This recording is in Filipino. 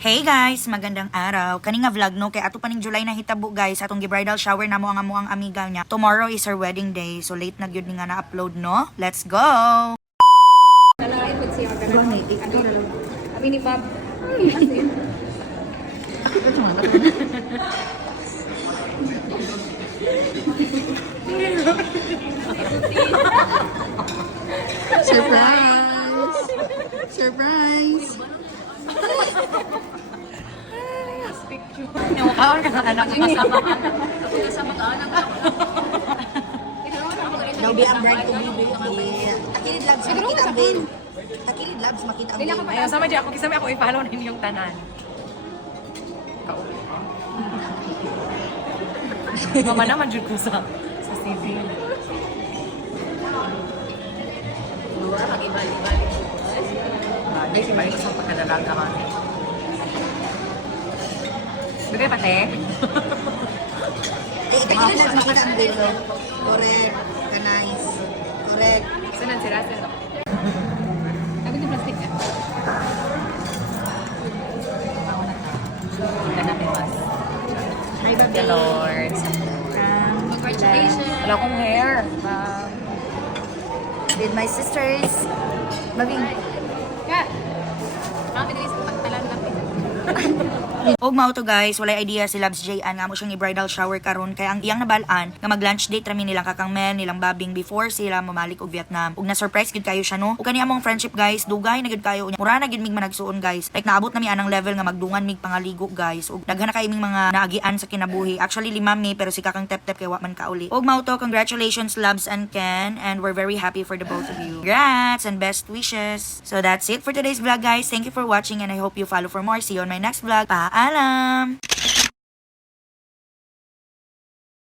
Hey guys, magandang araw. Kani nga vlog no kay ato pa ning July na hitabo guys atong gi-bridal shower namo ang amuang amiga niya. Tomorrow is her wedding day. So late na gyud ni nga na-upload no. Let's go. Nalain po siya ganun. Kami ni Bob. Surprise! Surprise! Kaon ka na anak kasama ka. Maybe ang bride to be Takilid labs makita ang veil. Takilid labs makita ang veil. Ayaw, sama dyan ako. Kisame ako i-follow na inyong tanan. Mama naman dyan ko sa CV. Dura, mag-ibalik-ibalik. Ay, si Maris ang pagkadalaga ka. Bigay pati? Takilid labs makita ang veil. Correct. Nice. Correct. Sunan si Russell. Kami ni plastic na. Hi baby. The Lord. Congratulations. Wala akong hair. With my sisters. Babing. Ka. Kami din sa pagtalan lang. Og mao to guys, walay idea si Labs J nga mo siyang i-bridal shower karon kay ang iyang nabalaan nga mag-lunch date rami nilang kakang men nilang babing before sila mamalik og Vietnam. Ug na surprise gid kayo siya no. Ug kani among friendship guys, dugay na gid kayo. Mura na gid mig managsuon guys. Like naabot na mi anang level nga magdungan mig pangaligo guys. Ug daghan na kay ming mga naagian sa kinabuhi. Actually 5 mi pero si kakang tep-tep kay wa man kauli. Ug mao to, congratulations Labs and Ken, and we're very happy for the both of you. Congrats and best wishes. So that's it for today's vlog guys. Thank you for watching and I hope you follow for more. See you on my next vlog. Paalam!